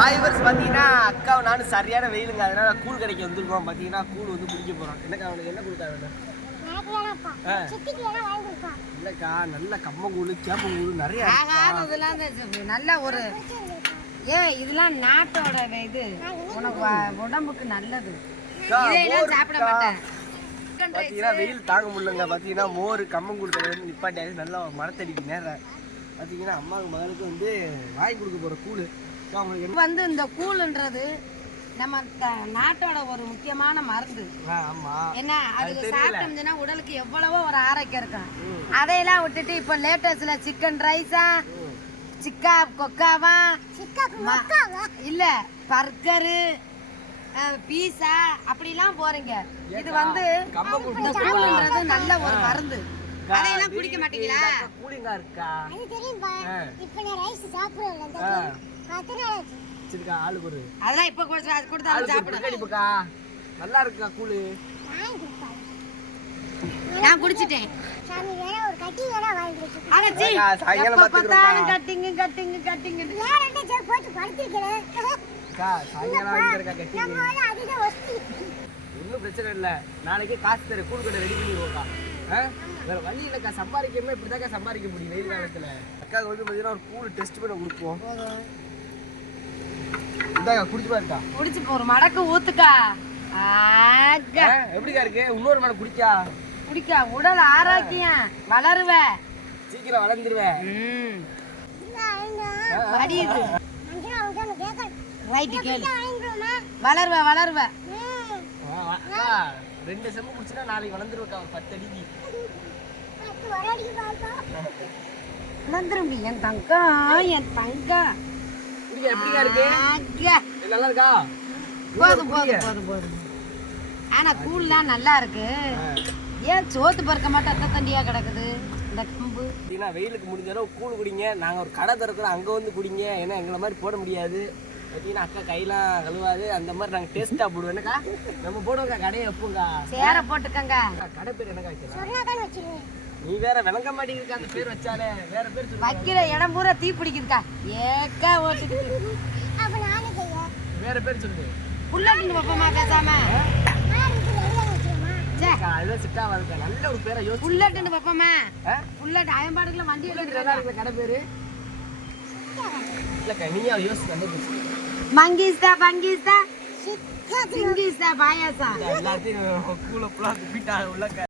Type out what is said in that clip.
ஹாய்வர்ஸ் பார்த்தீங்கன்னா அக்காவும் நானும் சரியான வெயிலுங்க. அதனால கூழ் கடைக்கு வந்திருக்கோம். பார்த்தீங்கன்னா கூழ் வந்து குடிக்க போகிறோம் என்னக்கா அவனுக்கு என்ன கொடுத்தா வேணும் இல்லைக்கா நல்ல கம்மங்கூழ் கேப்பங்கூழ் நிறைய நல்ல ஒரு ஏ இதெல்லாம் நாட்டோட இது. உனக்கு உடம்புக்கு நல்லது. மோர் சாப்பிட இருக்கா? மாட்டேன். பார்த்தீங்கன்னா வெயில் தாங்க முடியலங்க. பார்த்தீங்கன்னா மோர் கம்மங்கூழ் கடை வந்து நிப்பாட்டியாச்சு. நல்லா மரத்தடிக்கு நேரம் பார்த்தீங்கன்னா அம்மாவுக்கு மகளுக்கு வந்து வாங்கி கொடுக்க போகிற கூழ். வந்து இந்த கூழுன்றது நம்ம நாட்டோட ஒரு முக்கியமான மருந்து. என்ன அது. சாப்பிட்டோம்னா உடலுக்கு எவ்வளவோ ஒரு ஆரோக்கியம் இருக்கும். அதையெல்லாம் விட்டுட்டு இப்போ லேட்டஸ்ட்ல சிக்கன் ரைஸா சிக்கா கொக்காவா இல்ல பர்கரு பீஸா அப்படிலாம் போறீங்க. இது வந்து இந்த கூழுன்றது நல்ல ஒரு மருந்து. அதையெல்லாம் குடிக்க மாட்டீங்களா? கூலிங்கா இருக்கா? ஆச்சு சரிக்கா ஆளுக்கு ஒரு அதெல்லாம் இப்ப கொடுத்து அது ஆளுக்கு ஒரு சாப்பிடு பிரியாணி பக்கா நல்லா இருக்குக்கா கூழு. நான் குடிச்சிட்டேன். கொடுத்து ஒன்றும் பிரச்சனை இல்லை. நாளைக்கு காசு தர கூழ் கடை ரெடி பண்ணிடுவோம்க்கா. வேற வழி இல்லைக்கா சம்பாதிக்கணும்னா இப்படி சம்பாதிக்க முடியும் வெயில் காலத்தில். அக்காவுக்கு வந்து பார்த்தீங்கன்னா ஒரு கூழ் டெஸ்ட் பண்ண கொடுப்போம். இந்தாக்கா குடிச்சு பாருக்கா. குடிச்சு ஒரு மடக்கு ஊத்துக்கா. ஆக்கா. ஆ, எப்படிக்கா இருக்கு? இன்னொரு மேடம் குடிக்கா குடிக்கா உடல் ஆரோக்கியம். வளருவ. சீக்கிரம் வளர்ந்துருவேன் ம். வடியுது. ரைட்டு கேளு. வளருவ வளருவ. ரெண்டு செம்பு குடிச்சுன்னா நாளைக்கு வளர்ந்துருவேக்கா ஒரு பத்து அடிக்கு. வளர்ந்துரும்பி என் தங்கம் என் தங்கம் குடிக்க எப்படிக்கா இருக்கு? நல்லா இருக்கா? போதும் போதும் போதும் போதும். ஆனா கூழ்லாம் நல்லா இருக்கு. ஏன் சோத்து பறக்க மாட்டேன் அத்தை தண்டியா கிடக்குது. இந்த கம்பு. அப்படின்னா வெயிலுக்கு முடிஞ்ச அளவு கூழ் குடிங்க. நாங்கள் ஒரு கடை திறக்கிறோம் அங்கே வந்து குடிங்க. ஏன்னா எங்களை மாதிரி போட முடியாது. பார்த்தீங்கன்னா அக்கா கையெல்லாம் கழுவாது. அந்த மாதிரி நாங்கள் டேஸ்ட்டாக போடுவோம். என்னக்கா நம்ம போடுவோங்க கடையை வைப்போங்க சேர போட்டுக்கங்க. கடை பேர் என்னக்கா வைக்கலாம் சொன்னா தான் வச்சிருவேன் நீ வேற விளங்க மாட்டேங்கிருக்க அந்த பேர் வச்சாலே. வேற பேர் சொல்லு வைக்கிற இடம் பூரா தீ பிடிக்குதுக்கா. ஏக்கா செய்வேன் வேற பேர் சொல்லு புல்லட்டின்னு வைப்போமா பேசாம. நான் இருக்கு வெளியே வச்சிருமா சே அக்கா அதெல்லாம் செட் ஆகாதுக்கா. நல்ல ஒரு பேரை புல்லட்டுன்னு வைப்போமா? ஆ? புல்லட் அயன்பாடுக்குள்ள வண்டி இருக்குல்ல கடை பேரு? இல்லக்கா நீயா யோசிச்சு கண்டுபிடிச்சு. மங்கீஸ்தா பங்கீஸ்தா? சிங்கீஸ்தா பாயாசா எல்லாத்தையும் கூல புலா உள்ளக்கா.